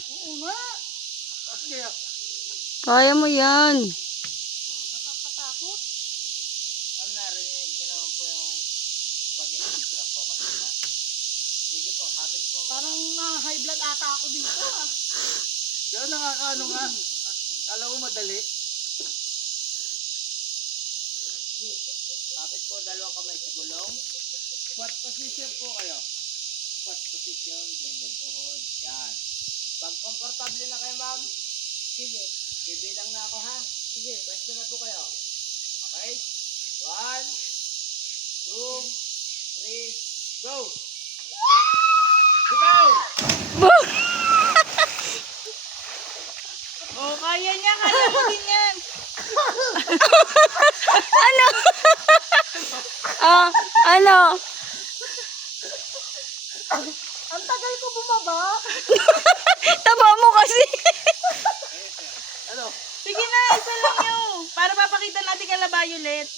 Oo nga. Okay. Kaya mo yan. Nakakatakot. Ma'am, narinig ko naman po yung pag-extra ko kanina. Sige po, kapit po. Parang high blood ata ako dito ah. Kaya nakakaano nga. Kala mo madali. Kapit po, dalawang kamay sa gulong. Squat position po kayo. Squat position, ganyan tuhod. Yan. Pag komportable na kayo, ma'am, Sige. bibilang na ako, ha? Sige. Pwesto na po kayo. Okay? 1, 2, 3, go! Bitaw! Oh, kaya niya. Kaya mo din yan. Ano? Ano? Ang tagal ko bumaba. Taba mo kasi. Ano? Sige na, isa lang yun. Para papakita natin kala Violet.